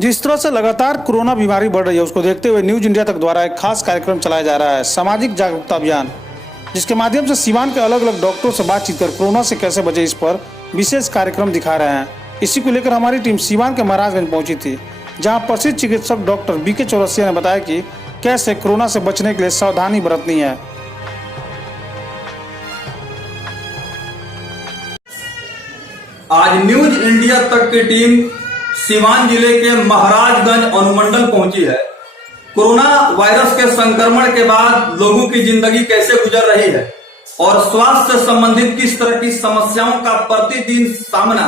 जिस तरह से लगातार कोरोना बीमारी बढ़ रही है उसको देखते हुए न्यूज इंडिया तक द्वारा एक खास कार्यक्रम चलाया जा रहा है, सामाजिक जागरूकता अभियान, जिसके माध्यम से सीवान के अलग अलग डॉक्टरों से बातचीत कर कोरोना से कैसे बचे इस पर विशेष कार्यक्रम दिखा रहे हैं। इसी को लेकर हमारी टीम सीवान के महाराजगंज पहुंची थी, जहां प्रसिद्ध चिकित्सक डॉक्टर बीके चौरसिया ने बताया कि कैसे कोरोना से बचने के लिए सावधानी बरतनी है। आज न्यूज इंडिया तक की टीम सीवान जिले के महाराजगंज अनुमंडल पहुंची है। कोरोना वायरस के संक्रमण के बाद लोगों की जिंदगी कैसे गुजर रही है और स्वास्थ्य से संबंधित किस तरह की समस्याओं का प्रतिदिन सामना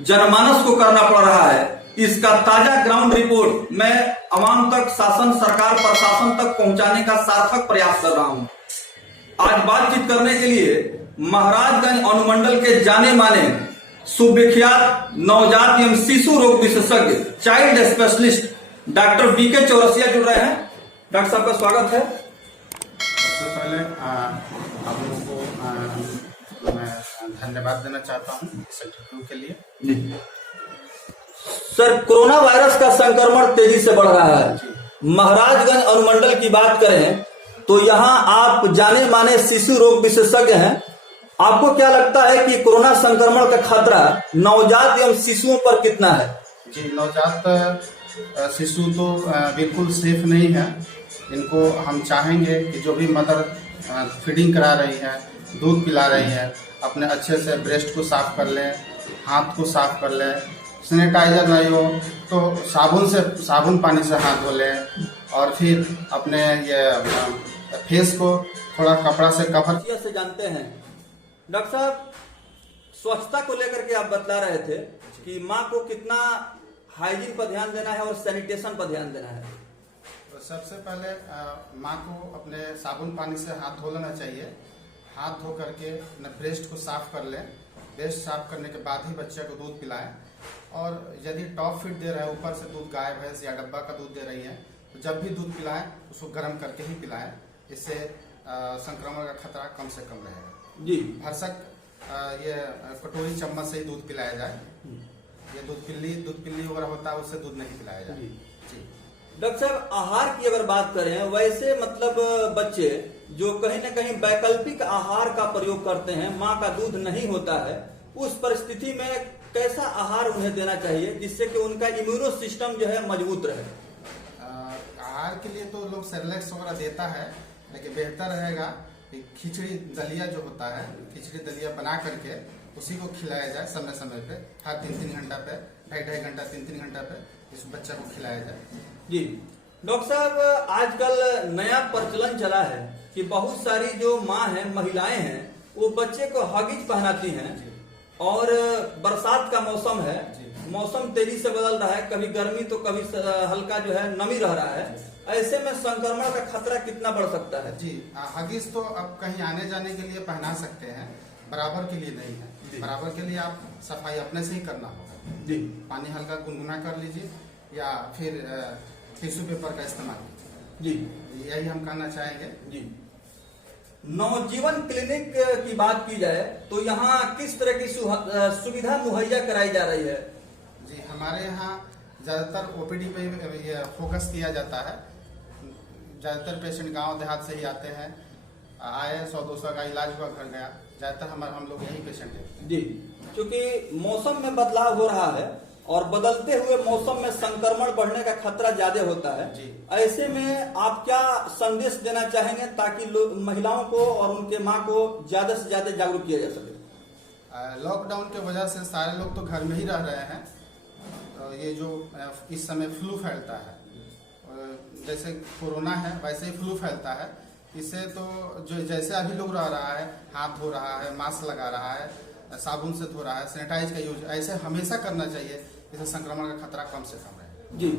जनमानस को करना पड़ रहा है, इसका ताजा ग्राउंड रिपोर्ट मैं आवाम तक, शासन, सरकार, प्रशासन तक पहुंचाने का सार्थक प्रयास कर रहा हूं। आज बातचीत करने के लिए महाराजगंज अनुमंडल के जाने माने सुविख्यात नवजात एवं शिशु रोग विशेषज्ञ, child specialist doctor BK Chaurasia जुड़ रहे हैं। डॉक्टर साहब का स्वागत है। सबसे पहले आप लोगों को मैं धन्यवाद देना चाहता हूँ इस इंटरव्यू के लिए। सर, कोरोना वायरस का संक्रमण तेजी से बढ़ रहा है। महाराजगंज अनुमंडल की बात करें तो यहाँ आप जाने माने शिशु रोग विशेषज्ञ हैं। आपको क्या लगता है कि कोरोना संक्रमण का खतरा नवजात एवं शिशुओं पर कितना है? जी, नवजात शिशु तो बिल्कुल सेफ नहीं है। इनको हम चाहेंगे कि जो भी मदर फीडिंग करा रही है, दूध पिला रही है, अपने अच्छे से ब्रेस्ट को साफ कर लें, हाथ को साफ कर लें, सैनिटाइजर नहीं हो तो साबुन पानी से हाथ धो लें और फिर अपने ये फेस को थोड़ा कपड़ा से कवर से जानते हैं। डॉक्टर साहब, स्वच्छता को लेकर के आप बतला रहे थे कि माँ को कितना हाइजीन पर ध्यान देना है और सैनिटेशन पर ध्यान देना है। तो सबसे पहले माँ को अपने साबुन पानी से हाथ धो लेना चाहिए। हाथ धो करके अपने ब्रेस्ट को साफ कर लें। ब्रेस्ट साफ करने के बाद ही बच्चे को दूध पिलाएं। और यदि टॉप फीड दे रहे हैं, ऊपर से दूध गाय भैंस या डब्बा का दूध दे रही है, तो जब भी दूध पिलाएं उसको गर्म करके ही पिलाएं। इससे संक्रमण का खतरा कम से कम रहेगा। जी, भरसक ये कटोरी चम्मच से ही दूध पिलाया जाए। ये दूध पिल्ली वगैरह होता है, उससे दूध नहीं पिलाया जाए। जी डॉक्टर साहब, आहार की अगर बात करें, वैसे मतलब बच्चे जो कहीं न कहीं वैकल्पिक आहार का प्रयोग करते हैं, माँ का दूध नहीं होता है, उस परिस्थिति में कैसा आहार उन्हें देना चाहिए जिससे कि उनका इम्यूनो सिस्टम जो है मजबूत रहे? आहार के लिए तो लोग सेरेलैक्स वगैरह देता है, लेकिन बेहतर रहेगा खिचड़ी दलिया जो होता है, खिचड़ी दलिया बना करके उसी को खिलाया जाए समय समय पे, हर 3-3 घंटा पे, 2.5 घंटा 3-3 घंटा पे इस बच्चे को खिलाया जाए। जी डॉक्टर साहब, आजकल नया प्रचलन चला है कि बहुत सारी जो माँ है, महिलाएं हैं, वो बच्चे को हगिज पहनाती हैं और बरसात का मौसम है, मौसम तेजी से बदल रहा है, कभी गर्मी तो कभी हल्का जो है नमी रह रहा है, ऐसे में संक्रमण का खतरा कितना बढ़ सकता है? जी, हगिस तो अब कहीं आने जाने के लिए पहना सकते हैं, बराबर के लिए नहीं है। बराबर के लिए आप सफाई अपने से ही करना होगा। जी, पानी हल्का गुनगुना कर लीजिए या फिर टिश्यू पेपर का इस्तेमाल कीजिए। जी, यही हम कहना चाहेंगे। जी, नवजीवन क्लिनिक की बात की जाए तो यहाँ किस तरह की सुविधा मुहैया कराई जा रही है? जी, हमारे यहाँ ज्यादातर ओपीडी पे फोकस किया जाता है। ज्यादातर पेशेंट गांव देहात से ही आते हैं, आए 100-200 का इलाज हुआ, घर गया। ज्यादातर हम लोग यही पेशेंट हैं। जी, क्योंकि मौसम में बदलाव हो रहा है और बदलते हुए मौसम में संक्रमण बढ़ने का खतरा ज्यादा होता है। जी, ऐसे में आप क्या संदेश देना चाहेंगे ताकि महिलाओं को और उनके माँ को ज्यादा से ज्यादा जागरूक किया जा सके? लॉकडाउन के वजह से सारे लोग तो घर में ही रह रहे हैं। ये जो इस समय फ्लू फैलता है, जैसे कोरोना है वैसे ही फ्लू फैलता है। इससे तो जो जैसे अभी लोग रह रहा है, हाथ धो रहा है, मास्क लगा रहा है, साबुन से धो रहा है, सैनिटाइज का यूज ऐसे हमेशा करना चाहिए। इससे संक्रमण का खतरा कम से कम रहे। जी,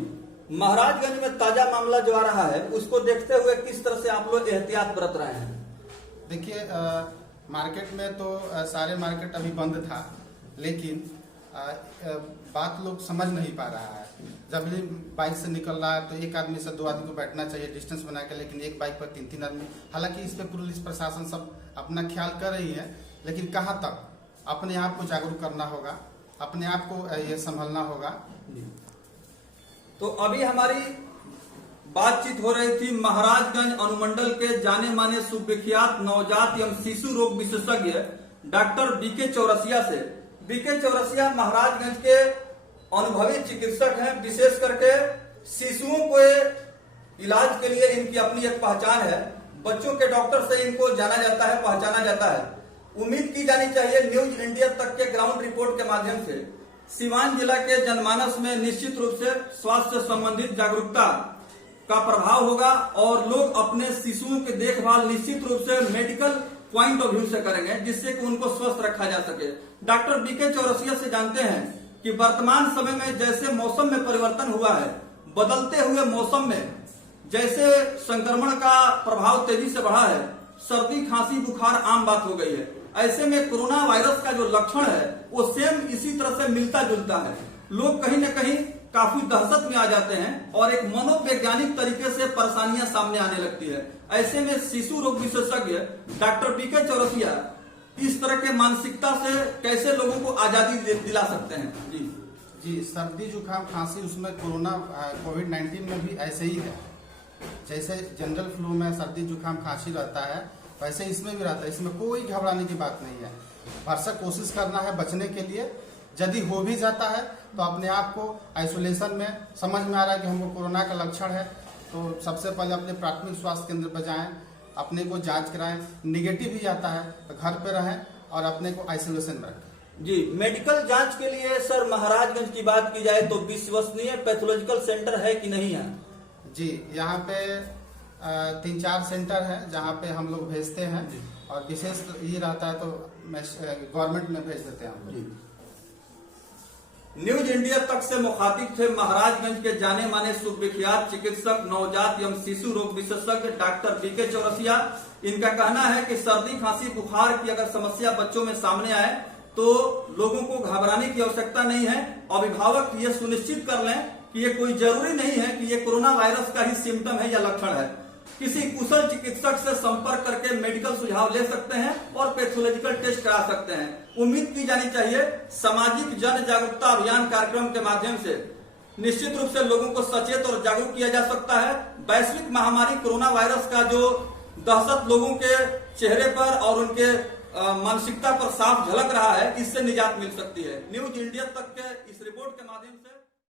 महाराजगंज में ताजा मामला जो आ रहा है उसको देखते हुए किस तरह से आप लोग एहतियात बरत रहे हैं? देखिए, मार्केट में तो सारे मार्केट अभी बंद था, लेकिन बात लोग समझ नहीं पा रहा है। जब भी बाइक से निकल रहा है तो एक आदमी से 2 आदमी को बैठना चाहिए डिस्टेंस बना के, लेकिन एक बाइक पर 3-3 आदमी। हालांकि इस पे पुलिस प्रशासन सब अपना ख्याल कर रही है, लेकिन कहाँ तक अपने आप को जागरूक करना होगा। अपने आप को ये संभलना होगा। तो अभी हमारी बातचीत हो रही थी महाराजगंज अनुमंडल के जाने माने सुविख्यात नवजात एवं शिशु रोग विशेषज्ञ डॉक्टर बीके चौरसिया से। बीके चौरसिया महाराजगंज के अनुभवी चिकित्सक हैं। विशेष करके शिशुओं को इलाज के लिए इनकी अपनी एक पहचान है। बच्चों के डॉक्टर से इनको जाना जाता है, पहचाना जाता है। उम्मीद की जानी चाहिए न्यूज इंडिया तक के ग्राउंड रिपोर्ट के माध्यम से सीवान जिला के जनमानस में निश्चित रूप से स्वास्थ्य से संबंधित जागरूकता का प्रभाव होगा और लोग अपने शिशुओं की देखभाल निश्चित रूप से मेडिकल पॉइंट ऑफ व्यू से करेंगे, जिससे कि उनको स्वस्थ रखा जा सके। डॉक्टर बीके चौरसिया से जानते हैं कि वर्तमान समय में जैसे मौसम में परिवर्तन हुआ है, बदलते हुए मौसम में जैसे संक्रमण का प्रभाव तेजी से बढ़ा है, सर्दी खांसी बुखार आम बात हो गई है। ऐसे में कोरोना वायरस का जो लक्षण है वो सेम इसी तरह से मिलता जुलता है। लोग कहीं न कहीं काफी दहशत में आ जाते हैं और एक मनोवैज्ञानिक तरीके से परेशानियां सामने आने लगती है। ऐसे में शिशु रोग विशेषज्ञ डॉक्टर बीके चौरसिया इस तरह के मानसिकता से कैसे लोगों को आजादी दिला सकते हैं? जी, सर्दी जुकाम खांसी उसमें कोरोना कोविड-19 में भी ऐसे ही है। जैसे जनरल फ्लू में सर्दी जुकाम खांसी रहता है, वैसे इसमें भी रहता है। इसमें कोई घबराने की बात नहीं है। भरसक कोशिश करना है बचने के लिए। यदि हो भी जाता है तो अपने आप को आइसोलेशन में, समझ में आ रहा है कि हमको कोरोना का लक्षण है तो सबसे पहले अपने प्राथमिक स्वास्थ्य केंद्र पर जाएं, अपने को जांच कराएं। निगेटिव भी आता है तो घर पे रहें और अपने को आइसोलेशन में रखें। जी, मेडिकल जांच के लिए सर महाराजगंज की बात की जाए तो विश्वसनीय पैथोलॉजिकल सेंटर है कि नहीं है? जी, यहाँ पे 3-4 सेंटर है जहाँ पे हम लोग भेजते हैं और विशेष ये रहता है तो गवर्नमेंट में भेज देते हैं हम लोग। न्यूज इंडिया तक से मुखातिब थे महाराजगंज के जाने माने सुविख्यात चिकित्सक नवजात एवं शिशु रोग विशेषज्ञ डॉक्टर बीके चौरसिया। इनका कहना है कि सर्दी खांसी बुखार की अगर समस्या बच्चों में सामने आए तो लोगों को घबराने की आवश्यकता नहीं है। अभिभावक ये सुनिश्चित कर लें कि ये कोई जरूरी नहीं है कि ये कोरोना वायरस का ही सिम्टम है या लक्षण है। किसी कुशल चिकित्सक से संपर्क करके मेडिकल सुझाव ले सकते हैं और पैथोलॉजिकल टेस्ट करा सकते हैं। उम्मीद की जानी चाहिए सामाजिक जन जागरूकता अभियान कार्यक्रम के माध्यम से निश्चित रूप से लोगों को सचेत और जागरूक किया जा सकता है। वैश्विक महामारी कोरोना वायरस का जो दहशत लोगों के चेहरे पर और उनके मानसिकता पर साफ झलक रहा है, इससे निजात मिल सकती है। न्यूज इंडिया तक के इस रिपोर्ट के माध्यम से